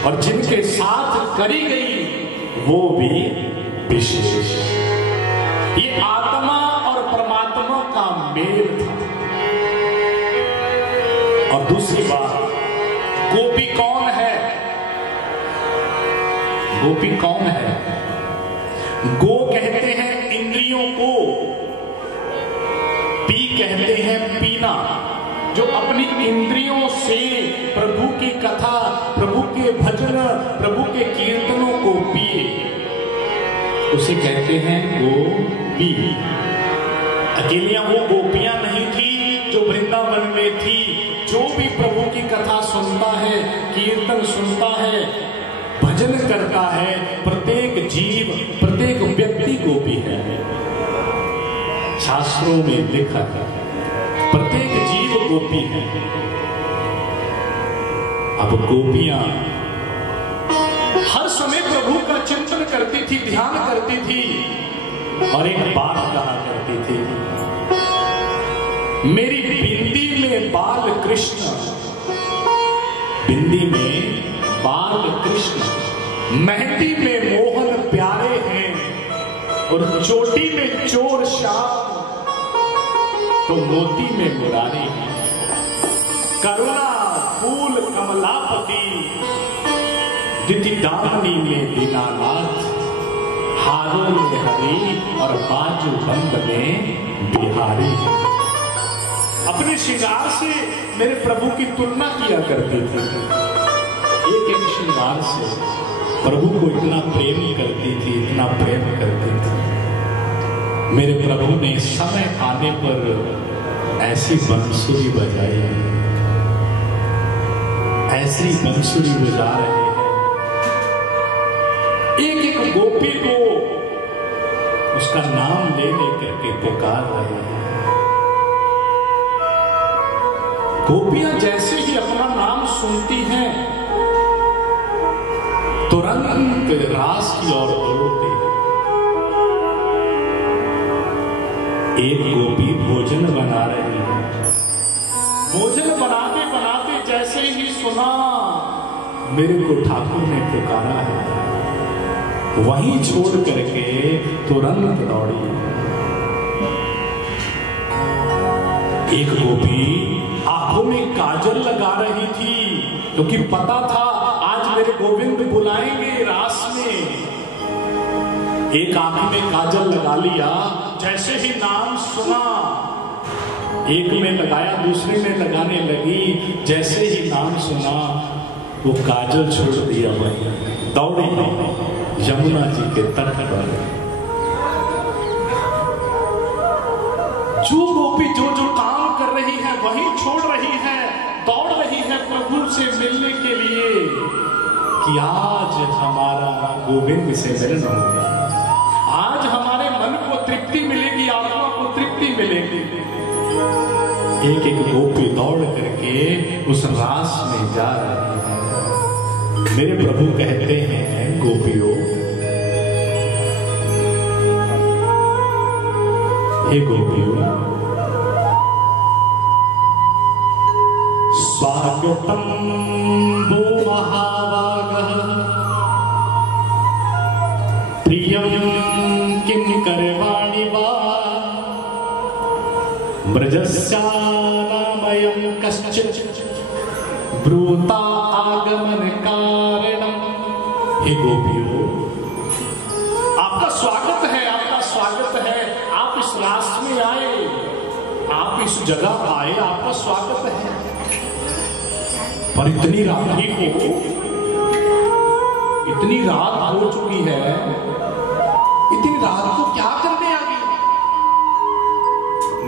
और जिनके साथ करी गई वो भी विशेष। ये आत्मा और परमात्मा का मेल था। और दूसरी बात, गोपी कौन है? गोपी कौन है? गो कहते हैं इंद्रियों को, पी कहते हैं पीना। जो अपनी इंद्रियों से प्रभु की कथा, प्रभु के भजन, प्रभु के कीर्तनों को पिए, उसे कहते हैं गोपी। अकेलियां वो गोपियां नहीं थी जो वृंदावन में थी। जो भी प्रभु की कथा सुनता है, कीर्तन सुनता है, भजन करता है, प्रत्येक जीव, प्रत्येक व्यक्ति गोपी है। शास्त्रों में लिखा है प्रत्येक जीव गोपी है। अब गोपियां हर समय प्रभु का चिंतन करती थी, ध्यान करती थी, और एक बात कहा करती थी, मेरी बिंदी में बाल कृष्ण, बिंदी में बाल कृष्ण, मेहंदी में मोहन प्यारे हैं, और चोटी में चोर श्याम, तो मोती में मुरारी है। करुणा फूल कमलापति, दिति दामनी में दीनानाथ, हारों में हरि और बाजू बंद में बिहारी। अपने श्रृंगार से मेरे प्रभु की तुलना किया करती थी। एक एक श्रृंगार से प्रभु को इतना प्रेम करती थी, इतना प्रेम करती थी। मेरे प्रभु ने समय आने पर ऐसी बंसुरी बजाई, ऐसी बंसुरी बजा रहे हैं, एक एक गोपी को उसका नाम ले लेकर के पुकार रहे हैं। गोपियां जैसे ही अपना नाम सुनती हैं, तुरंत रास की ओर दौड़ती है। एक गोपी भोजन बना रही है। भोजन बनाते बनाते जैसे ही सुना मेरे को ठाकुर ने पुकारा है, वहीं छोड़ करके तुरंत दौड़ी। एक गोपी आंखों में काजल लगा रही थी, क्योंकि पता था आज मेरे गोविंद बुलाएंगे रास में। एक आंख में काजल लगा लिया, जैसे ही नाम सुना, एक में लगाया, दूसरे में लगाने लगी, जैसे ही नाम सुना वो काजल छोड़ दिया, वही दौड़ी यमुना जी के तट पर। जो गोपी जो जो काम कर रही है वही छोड़ रही है, दौड़ रही है प्रभु से मिलने के लिए, कि आज हमारा गोविंद से मिलन होगा, आज हमारे मन को तृप्ति मिलेगी, आत्मा को तृप्ति मिलेगी। एक एक गोपी दौड़ करके उस रास में जा रही है। मेरे प्रभु कहते हैं, गोपियों, हे गोपियों, स्वागतम वो महावागः प्रियम किं करवाणि वा ब्रजस्यानामयं कश्चित् ब्रूता आगमन कारणम। हे गोपियों, आपका स्वागत है, आपका स्वागत है। आप इस रास में आए, आप इस जगह आए, आपका स्वागत है। पर इतनी रात्रि को, इतनी रात हो चुकी है, इतनी रात को क्या करने आ गई?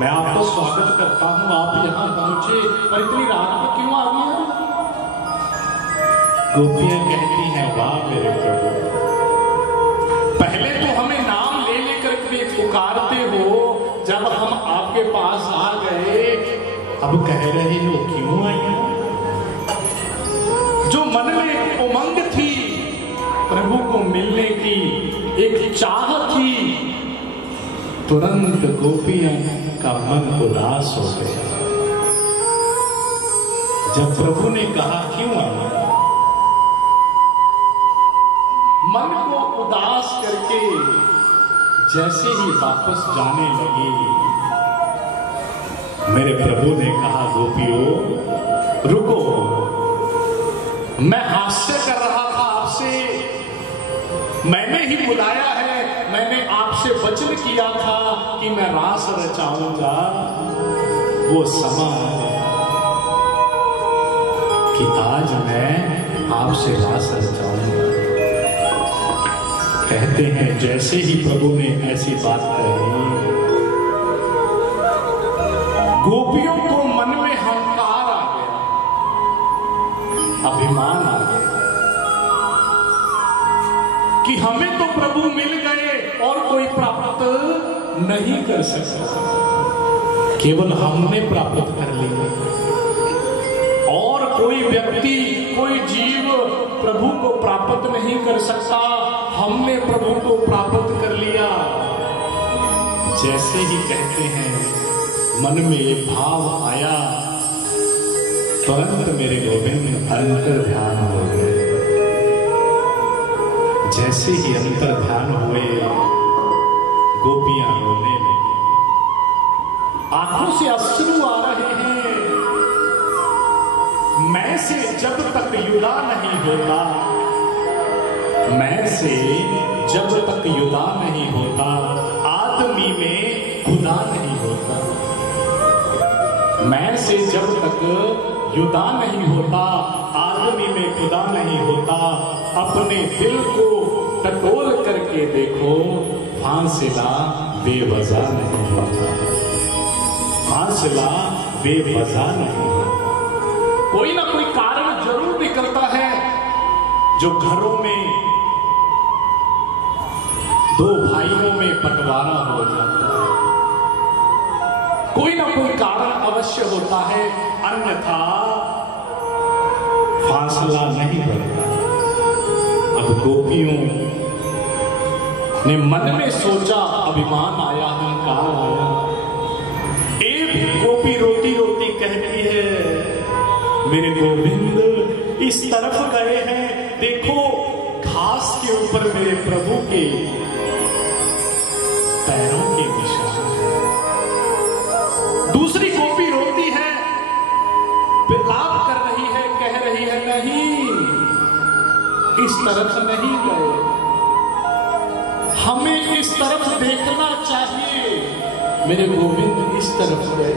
मैं आपका स्वागत करता हूं, आप यहां पहुंचे, पर इतनी रात को क्यों आ गया? गोपियां कहती हैं, वाह मेरे प्रभु, पहले तो हमें नाम ले लेकर के पुकारते हो, जब हम आपके पास आ गए अब कह रहे हो क्यों आई? जो मन में उमंग थी, प्रभु को मिलने की एक चाह थी, तुरंत गोपियां का मन उदास हो गया। जब प्रभु ने कहा क्यों आई, मन को उदास करके जैसे ही वापस जाने लगी, मेरे प्रभु ने कहा, गोपियों रुको, मैं हास्य कर रहा था आपसे, मैंने ही बुलाया है, मैंने आपसे वचन किया था कि मैं रास रचाऊंगा, वो समय कि आज मैं आपसे रास रचाऊंगा। कहते हैं जैसे ही प्रभु ने ऐसी बात कही, गोपियों को मन में हंकार आ गया, अभिमान आ गया कि हमें तो प्रभु मिल गए और कोई प्राप्त नहीं कर सकता, केवल हमने प्राप्त कर लिया, और कोई व्यक्ति कोई जीव प्रभु को प्राप्त नहीं कर सकता, हमने प्रभु को प्राप्त कर लिया। जैसे ही कहते हैं मन में ये भाव आया, तुरंत मेरे गोविंद अंतर ध्यान हो गए। जैसे ही अंतर ध्यान हुए, गोपियां रोने लगी, आंखों से अश्रु आ रहे हैं। मैं से जब तक युदा नहीं होता, मैं से जब तक युदा नहीं होता, आदमी में खुदा नहीं होता। मैं से जब तक युदा नहीं होता, आदमी में खुदा नहीं होता। अपने दिल को टटोल करके देखो, फांसिला बेवजह नहीं होता, फांसिला बेवजह नहीं होता। कोई ना कोई कारण जरूर निकलता है, जो घरों में दो भाइयों में बंटवारा हो जाता है, कोई ना कोई कारण अवश्य होता है, अन्यथा फासला नहीं बढ़ता। अब गोपियों ने मन में सोचा, अभिमान आया, अहंकार आया। एक गोपी रोती रोती कहती है, मेरे गोविंद इस तरफ गए हैं, देखो घास के ऊपर मेरे प्रभु के पैरों के निशान। दूसरी गोपी रोती है, विलाप कर रही है, कह रही है, नहीं इस तरफ नहीं गए, हमें इस तरफ देखना चाहिए, मेरे गोविंद इस तरफ गए।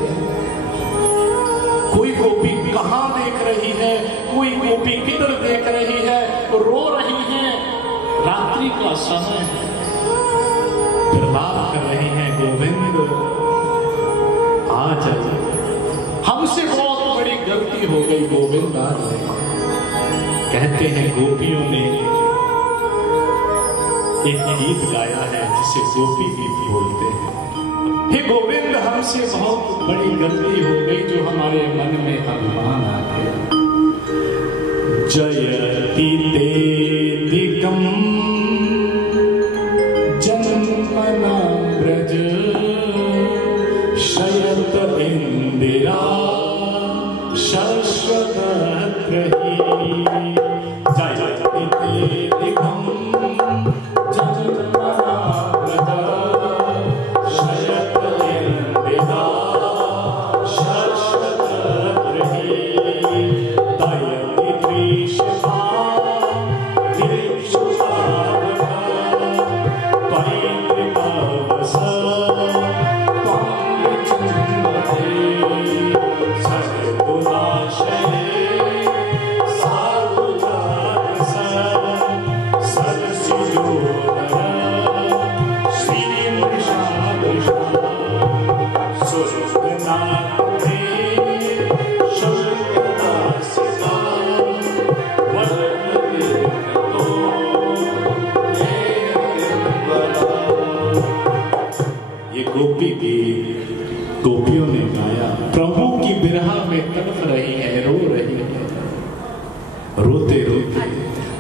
कोई गोपी कहां देख रही है, कोई गोपी किधर देख रही है, रो रही है, रात्रि का समय है, विलाप कर रही है, गोविंद आ जाइए, हमसे बहुत बड़ी गलती हो गई, गोविंद आ जाइए। कहते हैं गोपियों ने एक गीत गाया है जिसे गोपी गीत बोलते हैं। हे गोविंद, हमसे बहुत बड़ी गलती हो गई, जो हमारे मन में अभिमान आ गया। जयति तेदिकम जन्मना ब्रज शयत इंदिरा शाश्वत रही। जयति तेदिकम जन्मना ब्रज शयत इंदिरा शाश्वत रही। दयति त्रिशा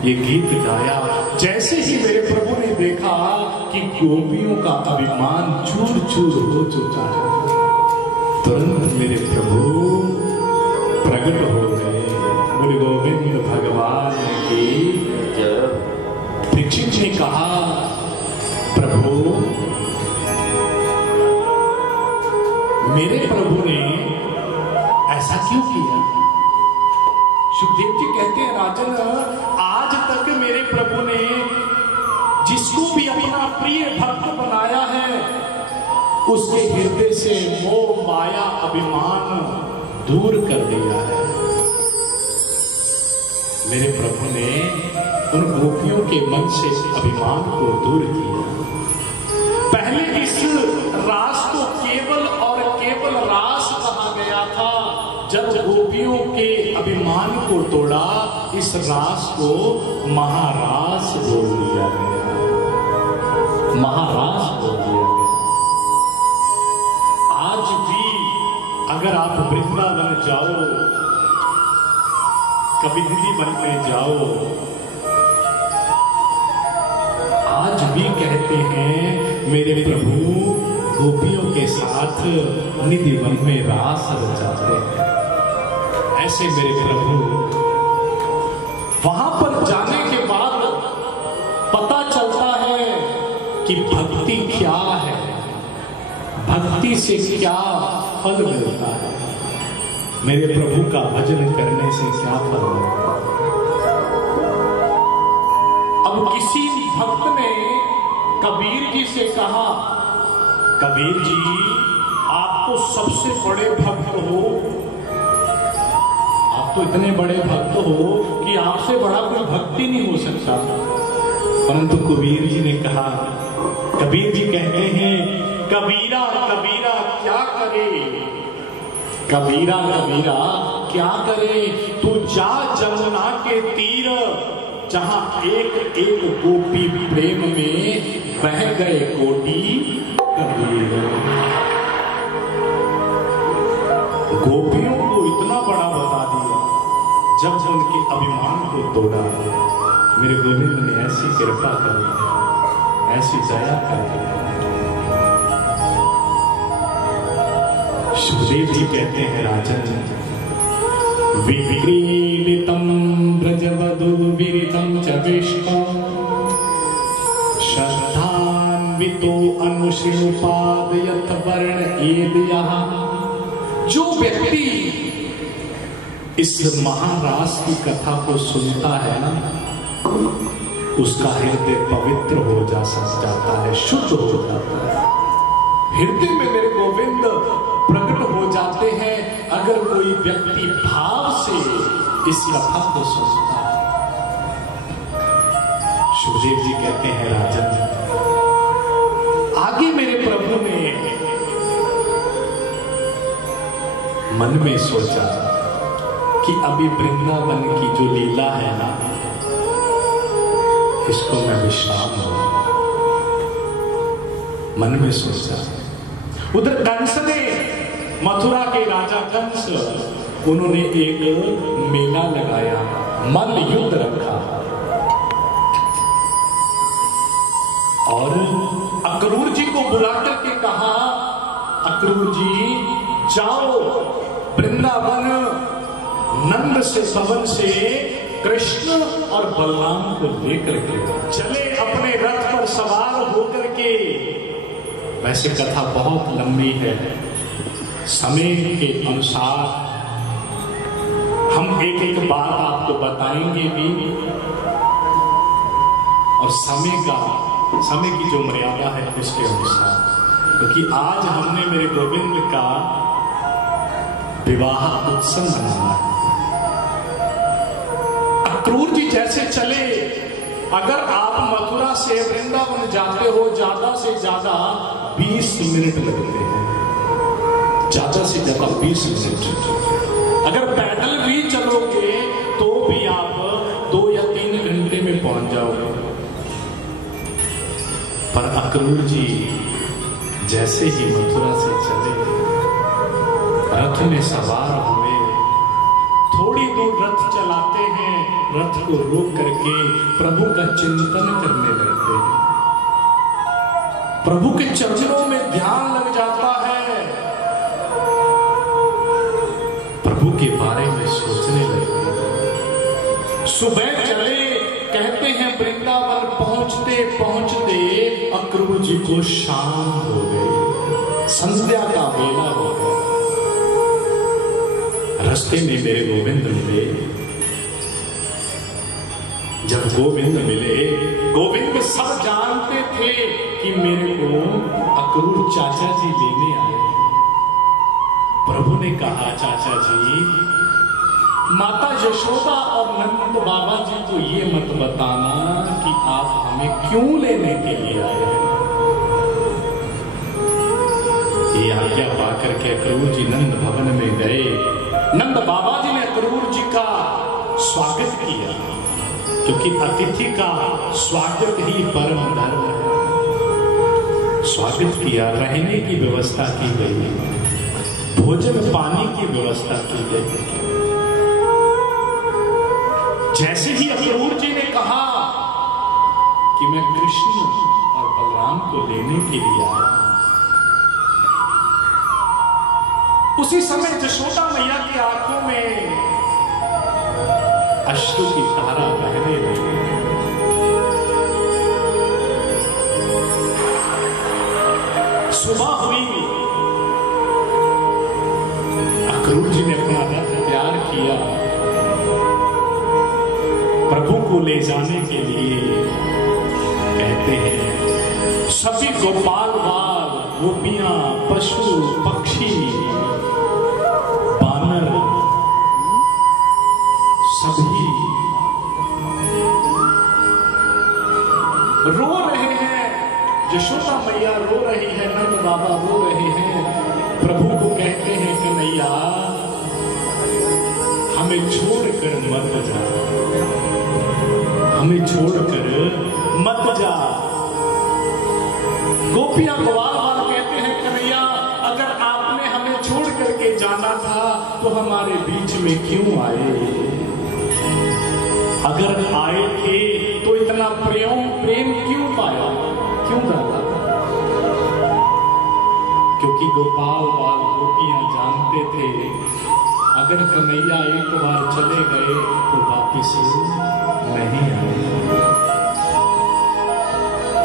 ये गीत गाया। जैसे ही मेरे प्रभु ने देखा कि गोपियों का अभिमान चूर चूर हो चुका है, तुरंत मेरे प्रभु प्रकट हो गए। बोले गोविंद भगवान की जय। परीक्षित ने कहा, प्रभु मेरे प्रभु ने ऐसा क्यों किया? सुखदेव जी कहते हैं, राजन आज तक मेरे प्रभु ने जिसको भी अपना प्रिय भक्त बनाया है उसके हृदय से मोह माया अभिमान दूर कर दिया है। मेरे प्रभु ने उन गोपियों के मन से अभिमान को दूर किया। पहले इस रास को केवल और केवल रास कहा गया था। जब गोपियों के अभिमान को तोड़ा, इस रास को महारास बोल दिया गया। महारास बोल दिया गया। आज भी अगर आप वृंदावन जाओ, कबीरी वन में जाओ, आज भी कहते हैं मेरे प्रभु गोपियों के साथ निधि वन में रास रचाते हैं। ऐसे मेरे प्रभु वहां पर जाने के बाद पता चलता है कि भक्ति क्या है, भक्ति से क्या फल मिलता है, मेरे प्रभु का भजन करने से क्या फल मिलता है। अब किसी भक्त ने कबीर जी से कहा, कबीर जी आप तो सबसे बड़े भक्त हो, आप तो इतने बड़े भक्त हो कि आपसे बड़ा कोई भक्ति नहीं हो सकता। परंतु कबीर जी ने कहा, कबीर जी कहते हैं, कबीरा कबीरा क्या करे, कबीरा कबीरा क्या करे, तू जा जमुना के तीर, जहां एक एक गोपी प्रेम में बह गए कोटि कबीर। गोपियों को इतना बड़ा बता दिया, जब उनके अभिमान को तोड़ा। मेरे गोविंद ने ऐसी कृपा करी, ऐसी दया करी। सुखदेव जी कहते हैं, राजन विक्रीडितं ब्रजवधू विरितं च विष्णु श्रद्धान्वितो अनुशिपादयत वर्ण एदयः। जो व्यक्ति इस महारास की कथा को सुनता है ना, उसका हृदय पवित्र हो जाता है, शुद्ध हो जाता है। हृदय में मेरे गोविंद प्रकट हो जाते हैं अगर कोई व्यक्ति भाव से इस कथा को सुनता है। सुखदेव जी कहते हैं, राजन आगे मेरे प्रभु ने मन में सोचा कि अभी वृंदावन की जो लीला है ना, इसको मैं विश्राम दूं। मन में सोचा। उधर कंस ने, मथुरा के राजा कंस, उन्होंने एक मेला लगाया, मल्ल युद्ध रखा और अक्रूर जी को बुला करके कहा, अक्रूर जी जाओ वृंदावन नंद से भवन से कृष्ण और बलराम को लेकर के चले अपने रथ पर सवार होकर के। वैसे कथा बहुत लंबी है, समय के अनुसार हम एक एक बात आपको बताएंगे भी, और समय की जो मर्यादा है उसके अनुसार, क्योंकि आज हमने मेरे गोविंद का विवाह उत्सव मनाना है। अक्रूर जी जैसे चले, अगर आप मथुरा से वृंदावन जाते हो ज्यादा से ज्यादा 20 मिनट लगते हैं, ज्यादा से ज्यादा 20 मिनट। अगर पैदल भी चलोगे तो भी आप 2 या 3 घंटे में पहुंच जाओगे। पर अक्रूर जी जैसे ही मथुरा से चले, रथ में सवार हुए, थोड़ी दूर रथ चलाते हैं, रथ को रोक करके प्रभु का चिंतन करने लगते हैं। प्रभु के चरणों में ध्यान लग जाता है, प्रभु के बारे में सोचने लगते हैं। सुबह चले, कहते हैं वृंदावन पहुंचते पहुंचते अक्रूर जी को शाम हो गई, संध्या का वेला हो गया। रास्ते में मेरे गोविंद मिले। जब गोविंद मिले, गोविंद सब जानते थे कि मेरे को अक्रूर चाचा जी लेने आए। प्रभु ने कहा, चाचा जी, माता यशोदा और नंद बाबा जी को ये मत बताना कि आप हमें क्यों लेने के लिए आए हैं। ये आज्ञा पाकर के अक्रूर जी नंद भवन में गए। नंद बाबा जी ने अक्रूर जी का स्वागत किया, क्योंकि अतिथि का स्वागत ही परम धर्म है। स्वागत किया, रहने की व्यवस्था की गई, भोजन पानी की व्यवस्था की गई। जैसे ही अक्रूर जी ने कहा कि मैं कृष्ण और बलराम को लेने के लिए आया, उसी समय यशोदा मैया की आंखों में अश्रु की धारा बहने लगी। सुबह हुई, अक्रूर जी ने अपना रथ तैयार किया, प्रभु को ले जाने के लिए। कहते हैं सभी गोपाल बाल, गोपियां, पशु पक्षी, बानर, सभी रो रहे हैं। यशोदा मैया रो रही है, नंद बाबा रो रहे हैं। प्रभु को कहते हैं कि नैया, हमें छोड़कर मत जा, हमें छोड़कर मत जा। गोपियां ग्वाल कहते हैं, कन्हैया, अगर आपने हमें छोड़ करके जाना था तो हमारे बीच में क्यों आए? अगर आए थे तो इतना प्रेम क्यों पाया, क्यों डाला? क्योंकि गोपाल बाल गोपियां जानते थे, अगर कन्हैया एक बार चले गए तो वापिस नहीं आए।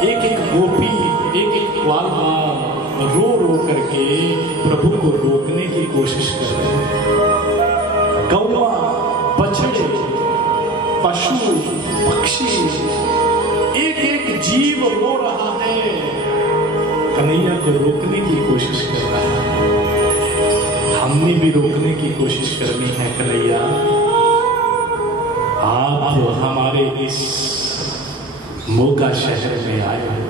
एक एक गोपी, एक एक ग्वाल बाल रो रो करके प्रभु को रोकने की कोशिश कर रहे हैं। गौवा, बछड़े, पशु, पक्षी, एक एक जीव रो रहा है, कन्हैया को रोकने की कोशिश कर रहा है। हमने भी रोकने की कोशिश करनी है। कन्हैया, आप हमारे इस मोगा शहर में आए हो,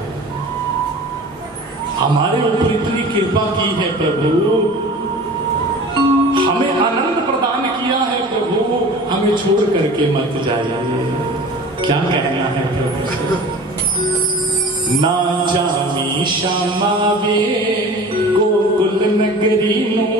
हमारे ऊपर इतनी कृपा की है प्रभु, हमें आनंद प्रदान किया है प्रभु, हमें छोड़ करके मत जाइए। क्या कहना है प्रभु से? ना जामी श्यामा वे गोकुल नगरी नो,